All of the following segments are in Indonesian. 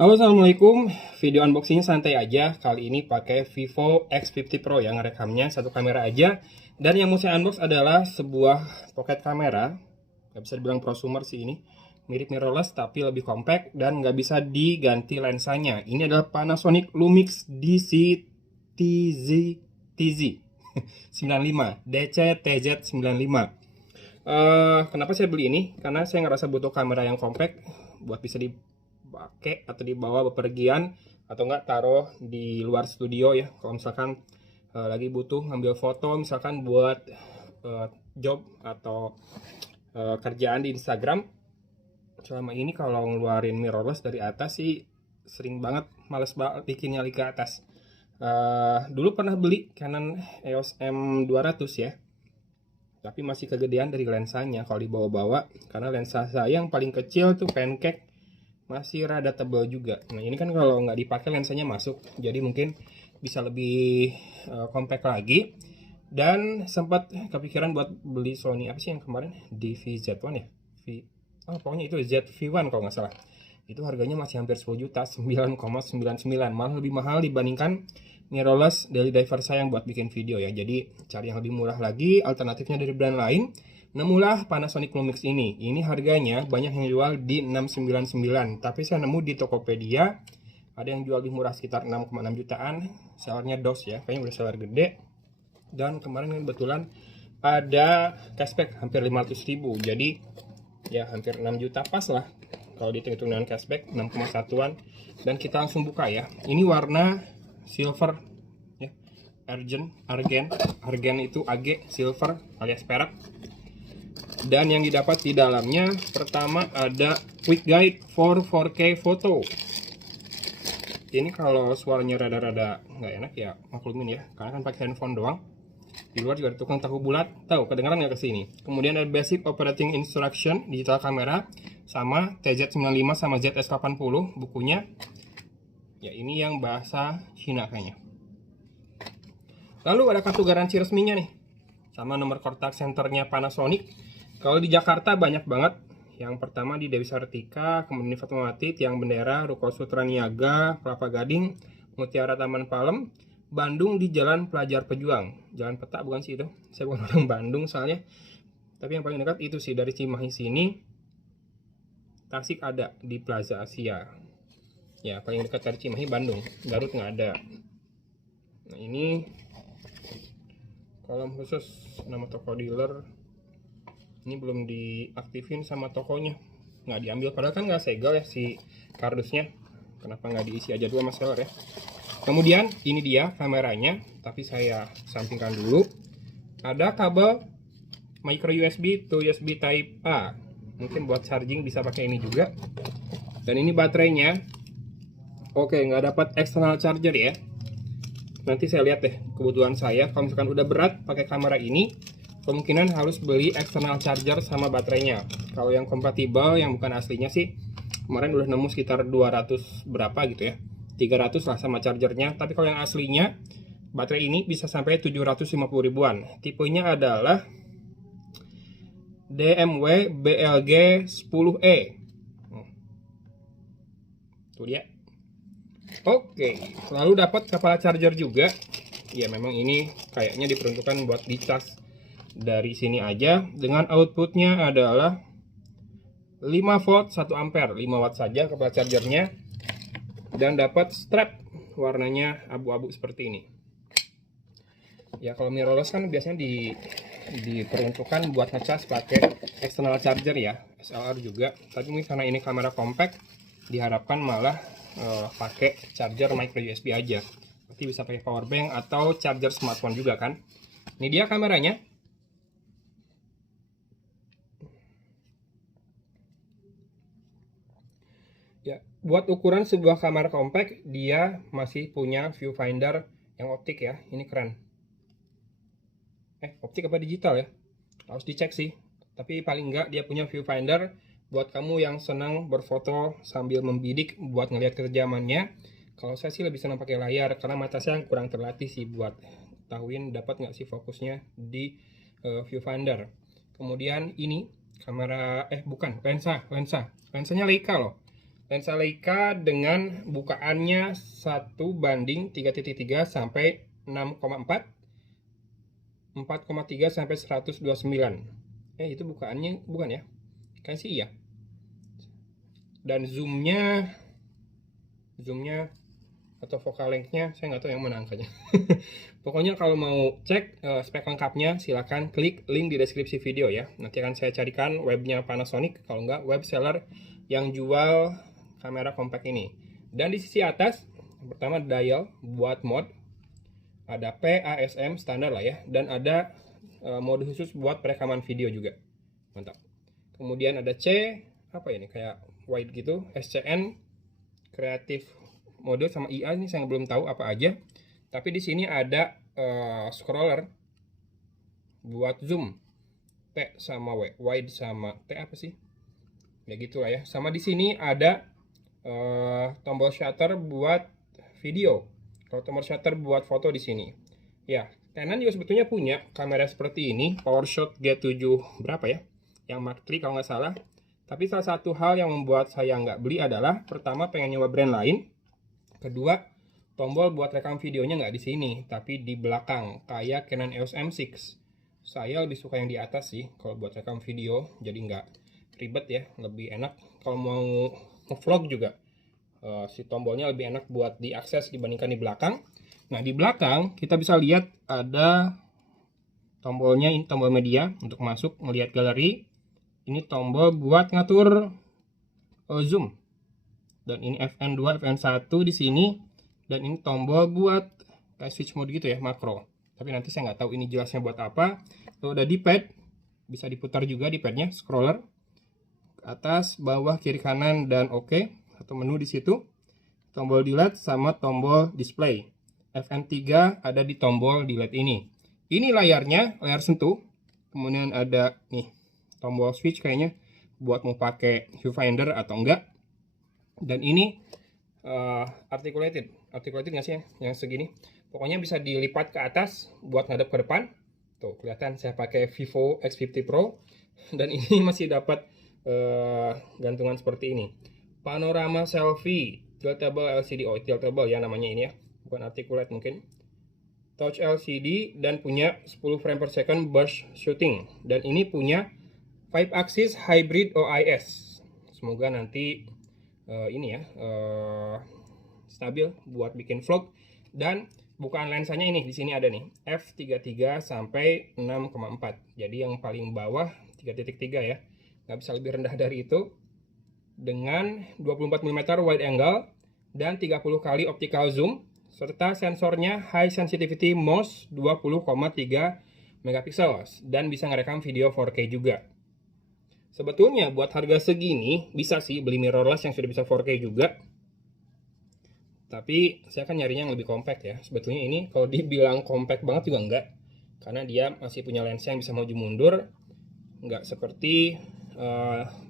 Halo, assalamualaikum. Video unboxingnya santai aja. Kali ini pakai Vivo X50 Pro yang rekamnya satu kamera aja. Dan yang mau saya unbox adalah sebuah pocket kamera. Gak bisa dibilang prosumer sih ini. Mirip mirrorless tapi lebih compact dan nggak bisa diganti lensanya. Ini adalah Panasonic Lumix DC-TZ 95 DC-TZ 95. Kenapa saya beli ini? Karena saya ngerasa butuh kamera yang compact buat bisa dipakai atau dibawa bepergian atau enggak taruh di luar studio ya. Kalau misalkan lagi butuh ngambil foto misalkan buat job atau kerjaan di Instagram. Selama ini kalau ngeluarin mirrorless dari atas sih sering banget males banget bikin nyali ke atas. Dulu pernah beli Canon EOS M200 ya, tapi masih kegedean dari lensanya kalau dibawa-bawa, karena lensa saya yang paling kecil tuh pancake masih rada tebal juga. Nah ini kan kalau nggak dipakai lensanya masuk, jadi mungkin bisa lebih compact lagi. Dan sempat kepikiran buat beli Sony apa sih yang kemarin, DVZ1 ya, pokoknya itu ZV-1 kalau nggak salah. Itu harganya masih hampir 10 juta, 9,99, malah lebih mahal dibandingkan mirrorless daily diver saya yang buat bikin video ya. Jadi cari yang lebih murah lagi, alternatifnya dari brand lain. Nemulah Panasonic Lumix ini. Ini harganya banyak yang jual di 699, tapi saya nemu di Tokopedia ada yang jual lebih murah sekitar 6,6 jutaan. Sellernya DOS ya, kayaknya udah seller gede. Dan kemarin kebetulan ada cashback hampir 500.000. Jadi ya hampir 6 juta pas lah kalau dihitung dengan cashback 6,1an. Dan kita langsung buka ya. Ini warna silver ya, argen itu AG, silver alias perak. Dan yang didapat di dalamnya pertama ada quick guide for 4K foto. Ini kalau suaranya rada-rada nggak enak ya maklumin ya, karena kan pakai handphone doang. Di luar juga ada tukang tahu bulat, tahu kedengaran nggak kesini. Kemudian ada basic operating instruction digital kamera sama TZ95 sama ZS80 bukunya. Ya ini yang bahasa Cina kayaknya. Lalu ada kartu garansi resminya nih, sama nomor kontak centernya Panasonic. Kalau di Jakarta banyak banget. Yang pertama di Dewi Sartika, kemudian di Fatmawati, Tiang Bendera, Ruko Sutra Niaga, Kelapa Gading, Mutiara Taman Palem, Bandung di Jalan Pelajar Pejuang. Jalan Peta bukan sih itu. Saya bukan orang Bandung soalnya. Tapi yang paling dekat itu sih dari Cimahi sini. Tasik ada di Plaza Asia. Ya paling dekat dari Cimahi Bandung. Garut nggak ada. Nah ini kolom khusus nama toko dealer. Ini belum diaktifin sama tokonya, nggak diambil, padahal kan nggak segel ya si kardusnya. Kenapa nggak diisi aja dulu sama seller ya. Kemudian ini dia kameranya, tapi saya sampingkan dulu. Ada kabel micro USB to USB Type A, mungkin buat charging bisa pakai ini juga. Dan ini baterainya. Oke, nggak dapat external charger ya. Nanti saya lihat deh kebutuhan saya. Kalau misalkan udah berat pakai kamera ini, kemungkinan harus beli external charger sama baterainya. Kalau yang kompatibel, yang bukan aslinya sih, kemarin udah nemu sekitar 200 berapa gitu ya, 300 lah sama chargernya. Tapi kalau yang aslinya, baterai ini bisa sampai 750 ribuan. Tipenya adalah DMW BLG 10E. Tuh dia. Oke, lalu dapat kepala charger juga. Ya memang ini kayaknya diperuntukkan buat dicas dari sini aja, dengan outputnya adalah 5 volt 1 ampere, 5 watt saja kepala chargernya. Dan dapat strap warnanya abu-abu seperti ini ya. Kalau mirrorless kan biasanya diperuntukkan buat ngecas pakai external charger ya, SLR juga. Tapi karena ini kamera compact, diharapkan malah pakai charger micro USB aja. Berarti bisa pakai power bank atau charger smartphone juga kan. Ini dia kameranya. Ya, buat ukuran sebuah kamera compact, dia masih punya viewfinder yang optik ya. Ini keren. Optik apa digital ya? Harus dicek sih. Tapi paling enggak dia punya viewfinder buat kamu yang senang berfoto sambil membidik buat ngelihat kejamannya. Kalau saya sih lebih senang pakai layar karena mata saya kurang terlatih sih buat tahuin dapat nggak sih fokusnya di viewfinder. Kemudian ini kamera bukan lensanya Leica loh. Lensa Leica dengan bukaannya 1:3.3 sampai 6,4, 4,3 sampai 129. Itu bukaannya bukan ya? Kan sih iya. Dan zoomnya atau focal length-nya saya nggak tahu yang mana angkanya. Pokoknya kalau mau cek spek lengkapnya silahkan klik link di deskripsi video ya. Nanti akan saya carikan webnya Panasonic, kalau nggak web seller yang jual kamera compact ini. Dan di sisi atas yang pertama dial buat mode, ada PASM standar lah ya, dan ada mode khusus buat perekaman video juga. Mantap. Kemudian ada C, apa ya ini, kayak wide gitu, SCN, kreatif mode, sama IA ini saya belum tahu apa aja. Tapi di sini ada scroller buat zoom, T sama W, wide sama T apa sih? Ya gitulah ya. Sama di sini ada tombol shutter buat video. Kalau tombol shutter buat foto di sini. Ya, Canon juga sebetulnya punya kamera seperti ini, PowerShot G7 berapa ya? Yang Mark III kalau nggak salah. Tapi salah satu hal yang membuat saya nggak beli adalah pertama pengen nyoba brand lain. Kedua, tombol buat rekam videonya nggak di sini, tapi di belakang, kayak Canon EOS M6. Saya lebih suka yang di atas sih, kalau buat rekam video, jadi nggak ribet ya, lebih enak. Kalau mau nge-vlog juga, si tombolnya lebih enak buat diakses dibandingkan di belakang. Nah, di belakang kita bisa lihat ada tombolnya, ini tombol media untuk masuk, melihat galeri. Ini tombol buat ngatur zoom. Dan ini FN2, FN1 di sini, dan ini tombol buat kayak switch mode gitu ya, makro. Tapi nanti saya nggak tahu ini jelasnya buat apa. Lalu ada D-pad, bisa diputar juga D-padnya, scroller ke atas, bawah, kiri, kanan, dan OK. Satu menu di situ, tombol delete sama tombol display. FN3 ada di tombol delete ini. Ini layarnya, layar sentuh. Kemudian ada nih tombol switch kayaknya buat mau pakai viewfinder atau enggak. Dan ini articulated nggak sih ya, yang segini. Pokoknya bisa dilipat ke atas buat ngadep ke depan. Tuh kelihatan saya pakai Vivo X50 Pro, dan ini masih dapat gantungan seperti ini. Panorama selfie, tiltable LCD, tiltable ya namanya ini ya, bukan articulate mungkin. Touch LCD dan punya 10 frame per second burst shooting, dan ini punya 5 axis hybrid OIS. Semoga nanti ini ya stabil buat bikin vlog. Dan bukaan lensanya ini di sini ada nih, f33 sampai 6,4. Jadi yang paling bawah 3.3 ya, nggak bisa lebih rendah dari itu, dengan 24 mm wide angle dan 30 kali optical zoom, serta sensornya high sensitivity MOS 20,3 megapiksel dan bisa ngerekam video 4K juga. Sebetulnya buat harga segini bisa sih beli mirrorless yang sudah bisa 4K juga. Tapi saya kan nyarinya yang lebih compact ya. Sebetulnya ini kalau dibilang compact banget juga enggak, karena dia masih punya lensa yang bisa maju mundur. Enggak seperti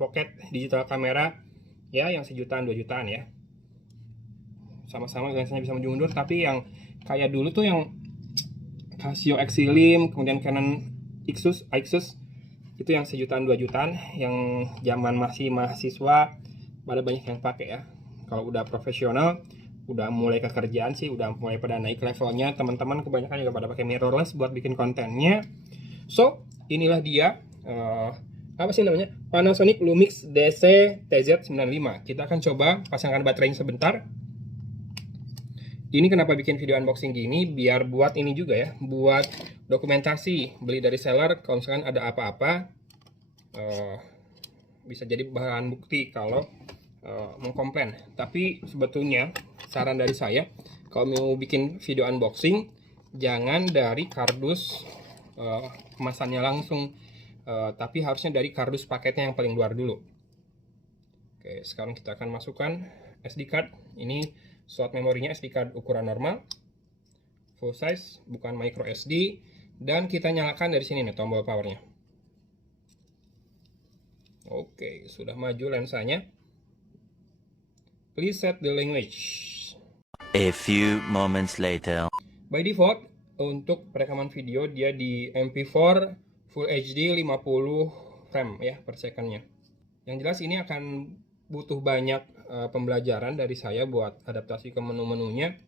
pocket digital kamera ya, yang sejutaan 2 jutaan ya. Sama-sama lensanya bisa maju mundur, tapi yang kayak dulu tuh yang Casio Exelim, kemudian Canon Ixus itu yang sejutaan 2 jutaan, yang zaman masih mahasiswa pada banyak yang pakai ya. Kalau udah profesional, udah mulai ke kerjaan sih, udah mulai pada naik levelnya. Teman-teman kebanyakan juga pada pakai mirrorless buat bikin kontennya. So inilah dia apa sih namanya, Panasonic Lumix DC TZ95. Kita akan coba pasangkan baterainya sebentar. Ini kenapa bikin video unboxing gini, biar buat ini juga ya, buat dokumentasi beli dari seller. Kalau misalkan ada apa-apa, bisa jadi bahan bukti kalau mengkomplain. Tapi sebetulnya saran dari saya, kalau mau bikin video unboxing, jangan dari kardus kemasannya langsung, tapi harusnya dari kardus paketnya yang paling luar dulu. Oke, sekarang kita akan masukkan SD card. Ini slot memorinya SD card ukuran normal, full size, bukan micro SD. Dan kita nyalakan dari sini nih tombol powernya. Oke, sudah maju lensanya. Please set the language. A few moments later. By default, untuk perekaman video dia di MP4 Full HD 50 frame ya per secondnya. Yang jelas ini akan butuh banyak pembelajaran dari saya buat adaptasi ke menu-menunya,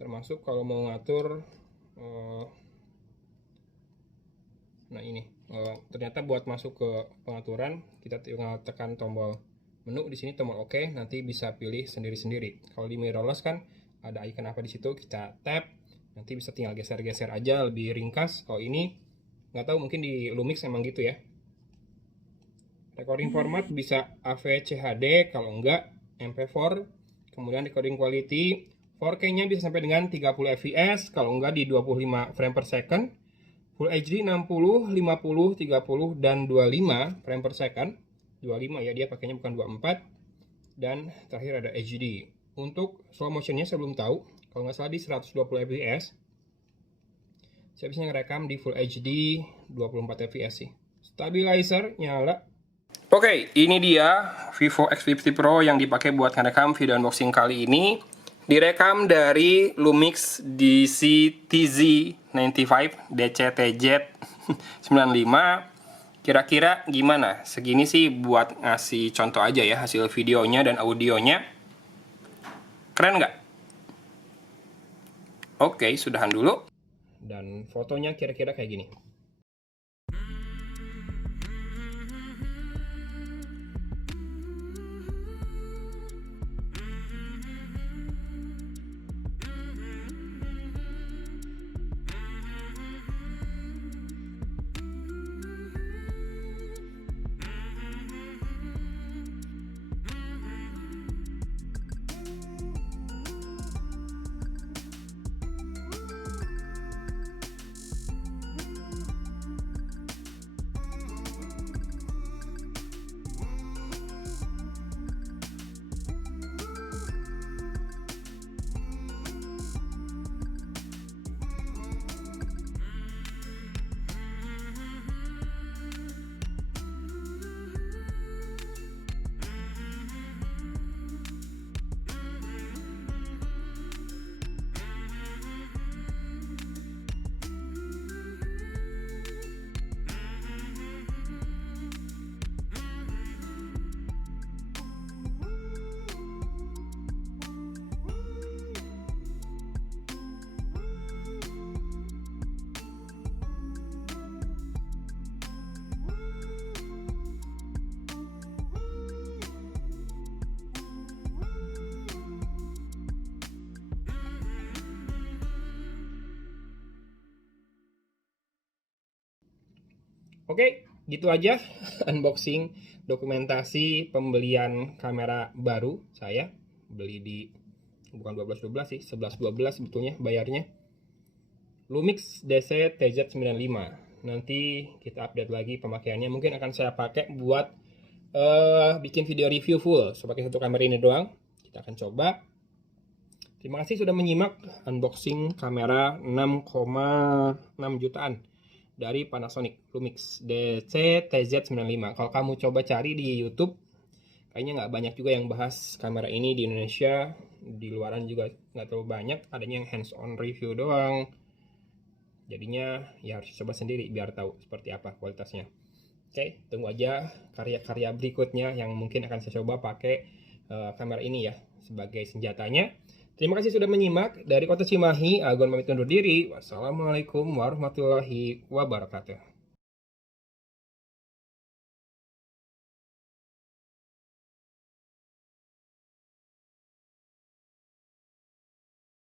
termasuk kalau mau ngatur nah ini ternyata buat masuk ke pengaturan kita tinggal tekan tombol menu di sini, tombol OK, nanti bisa pilih sendiri-sendiri. Kalau di mirrorless kan ada icon apa di situ, kita tap, nanti bisa tinggal geser-geser aja, lebih ringkas. Kalau ini nggak tahu, mungkin di Lumix emang gitu ya. Recording format bisa AV CHD, kalau enggak MP4. Kemudian recording quality 4K-nya bisa sampai dengan 30 fps, kalau enggak di 25 frame per second. Full HD 60, 50, 30 dan 25 frame per second. 25 ya, dia pakainya bukan 24. Dan terakhir ada HD. Untuk slow motionnya saya belum tahu, kalau nggak salah di 120 fps. Saya bisa ngerekam di Full HD 24 fps sih. Stabilizer nyala. Oke, ini dia Vivo X50 Pro yang dipakai buat ngerekam video unboxing kali ini. Direkam dari Lumix DC-TZ95 DCTZ95. Kira-kira gimana? Segini sih buat ngasih contoh aja ya hasil videonya dan audionya. Keren nggak? Oke, sudahan dulu. Dan fotonya kira-kira kayak gini. Oke, gitu aja unboxing dokumentasi pembelian kamera baru saya. Beli di bukan 1212 sih, 1112 sebetulnya bayarnya. Lumix DC TZ95. Nanti kita update lagi pemakaiannya. Mungkin akan saya pakai buat bikin video review full sebagai satu kamera ini doang. Kita akan coba. Terima kasih sudah menyimak unboxing kamera 6,6 jutaan dari Panasonic Lumix DC TZ95. Kalau kamu coba cari di YouTube, kayaknya nggak banyak juga yang bahas kamera ini di Indonesia. Di luaran juga nggak terlalu banyak, adanya yang hands-on review doang. Jadinya ya harus coba sendiri biar tahu seperti apa kualitasnya. Oke, tunggu aja karya-karya berikutnya yang mungkin akan saya coba pakai kamera ini ya sebagai senjatanya. Terima kasih sudah menyimak. Dari Kota Cimahi, Agon pamit undur diri. Wassalamualaikum warahmatullahi wabarakatuh.